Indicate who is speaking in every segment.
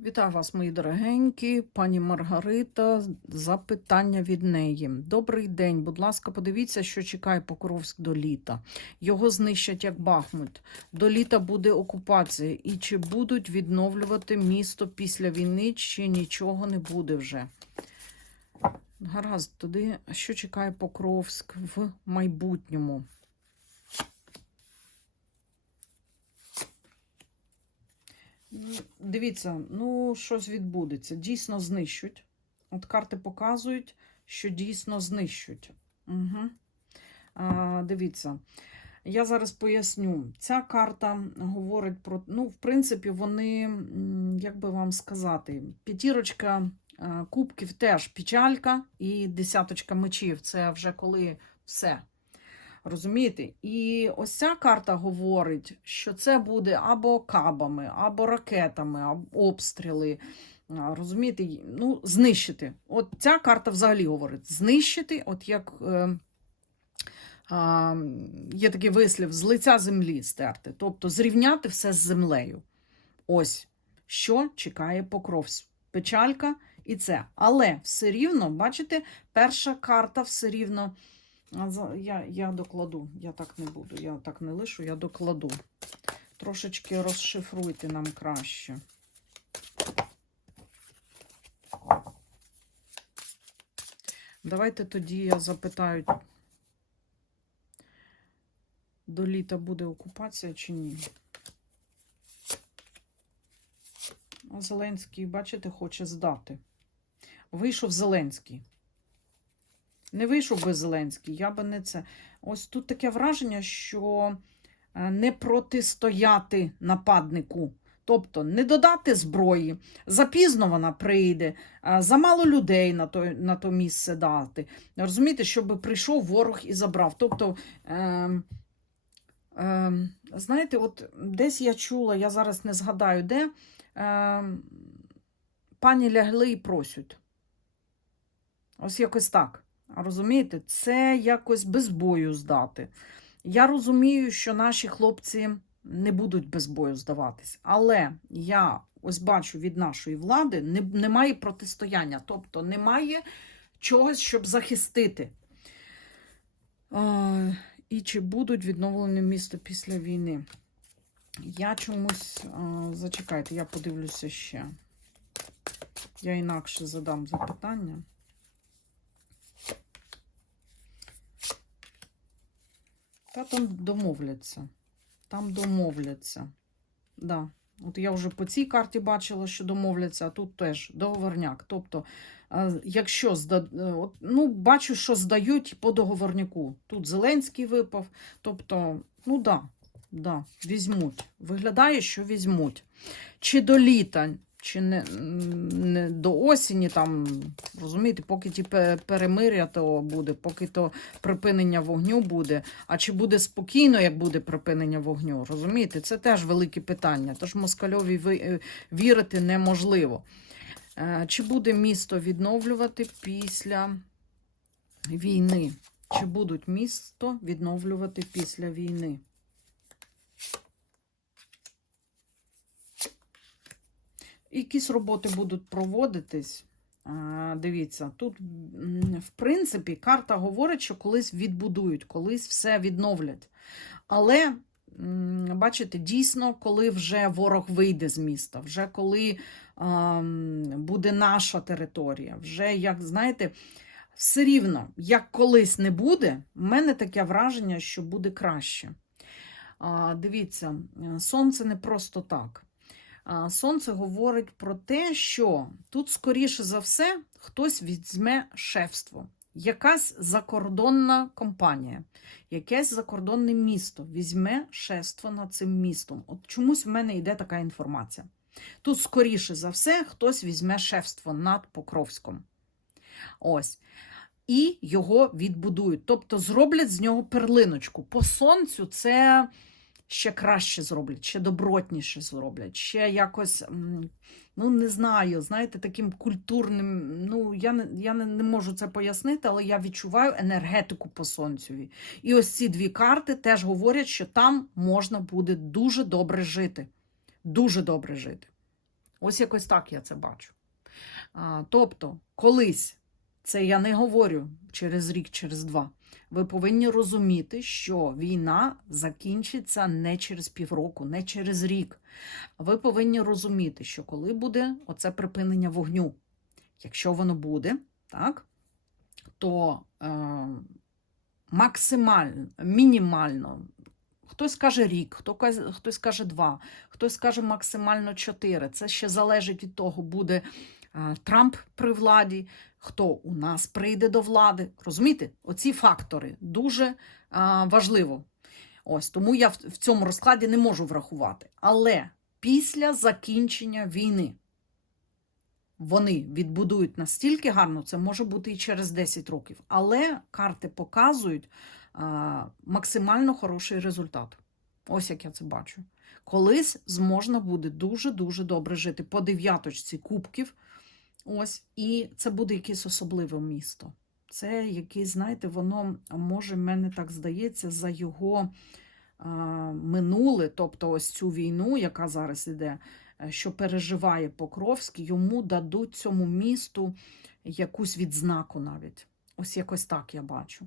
Speaker 1: Вітаю вас, мої дорогенькі, пані Маргарита. Запитання від неї. Добрий день. Будь ласка, подивіться, що чекає Покровськ до літа. Його знищать як Бахмут. До літа буде окупація. І чи будуть відновлювати місто після війни, чи нічого не буде вже? Гаразд, туди що чекає Покровськ в майбутньому? Дивіться, ну щось відбудеться. Дійсно знищуть. От карти показують, що дійсно знищуть. Угу. А, дивіться, я зараз поясню. Ця карта говорить про. Ну, в принципі, вони, як би вам сказати, п'ятірочка е, кубків теж печалька, і десяточка мечів. Це вже коли все. Розумієте? І ось ця карта говорить, що це буде або кабами, або ракетами, або обстріли. Розумієте, ну, знищити. От ця карта взагалі говорить: знищити, от як е, а, є такий вислів, з лиця землі стерти, тобто зрівняти все з землею. Ось що чекає Покровськ. Печалька і це. Але все рівно, бачите, перша карта все рівно. Я, я докладу, я так не буду, я так не лишу, я докладу. Трошечки розшифруйте нам краще. Давайте тоді я запитаю, до літа буде окупація чи ні? Зеленський, бачите, хоче здати. Вийшов Зеленський. Не вийшов би Зеленський, я би не це. Ось тут таке враження, що е, не протистояти нападнику. Тобто не додати зброї, запізно вона прийде, е, замало людей на то, на то місце дати. Розумієте, щоб прийшов ворог і забрав. Тобто, е, е, знаєте, от десь я чула, я зараз не згадаю, де е, пані лягли і просять. Ось якось так. Розумієте, це якось без бою здати. Я розумію, що наші хлопці не будуть без бою здаватись, але я ось бачу від нашої влади не, немає протистояння, тобто немає чогось, щоб захистити. І чи будуть відновлені місто після війни? Я чомусь зачекайте, я подивлюся ще. Я інакше задам запитання. Та там домовляться. Там домовляться. Да. От я вже по цій карті бачила, що домовляться, а тут теж договорняк. Тобто, е, якщо е, от, ну, бачу, що здають по договорняку. Тут Зеленський випав. Тобто, ну да, да, візьмуть. Виглядає, що візьмуть. Чи до літа, чи не, не до осені, там, розумієте, поки ті перемиря то буде, поки то припинення вогню буде. А чи буде спокійно, як буде припинення вогню? Розумієте, це теж велике питання. Тож москальові е, вірити неможливо. Е, Чи буде місто відновлювати після війни? Чи будуть місто відновлювати після війни? Якісь роботи будуть проводитись. Дивіться, тут, в принципі, карта говорить, що колись відбудують, колись все відновлять. Але, бачите, дійсно, коли вже ворог вийде з міста, вже коли буде наша територія, вже, як знаєте, все рівно, як колись не буде, в мене таке враження, що буде краще. Дивіться, сонце не просто так. Сонце говорить про те, що тут, скоріше за все, хтось візьме шефство. Якась закордонна компанія, якесь закордонне місто візьме шефство над цим містом. От чомусь в мене йде така інформація. Тут, скоріше за все, хтось візьме шефство над Покровськом. Ось. І його відбудують. Тобто зроблять з нього перлиночку. По сонцю це ще краще зроблять, ще добротніше зроблять, ще якось, ну не знаю, знаєте, таким культурним. Ну, я не, я не, не можу це пояснити, але я відчуваю енергетику по сонцеві. І ось ці дві карти теж говорять, що там можна буде дуже добре жити. Дуже добре жити. Ось якось так я це бачу. А, тобто, колись, це я не говорю через рік, через два. Ви повинні розуміти, що війна закінчиться не через півроку, не через рік. Ви повинні розуміти, що коли буде оце припинення вогню, якщо воно буде, так, то е, максимально, мінімально, хтось каже рік, хтось каже два, хтось каже максимально чотири. Це ще залежить від того, буде е, Трамп при владі, хто у нас прийде до влади. Розумієте? Оці фактори дуже е, важливо. Ось тому я в, в цьому розкладі не можу врахувати. Але після закінчення війни вони відбудують настільки гарно, це може бути і через 10 років. Але карти показують а, максимально хороший результат. Ось як я це бачу. Колись зможна буде дуже-дуже добре жити по дев'яточці кубків. Ось, і це буде якесь особливе місто. Це якесь, знаєте, воно може, мене так здається, за його а, минуле, тобто ось цю війну, яка зараз іде, е, що переживає Покровський, йому дадуть цьому місту якусь відзнаку навіть. Ось якось так я бачу.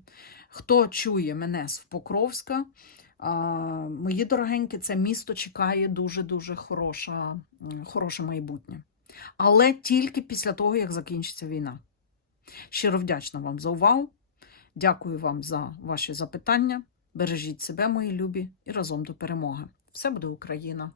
Speaker 1: Хто чує мене з Покровська, мої дорогенькі, це місто чекає дуже-дуже хороша, хороше майбутнє. Але тільки після того, як закінчиться війна. Щиро вдячна вам за увагу. Дякую вам за ваші запитання. Бережіть себе, мої любі, і разом до перемоги. Все буде Україна!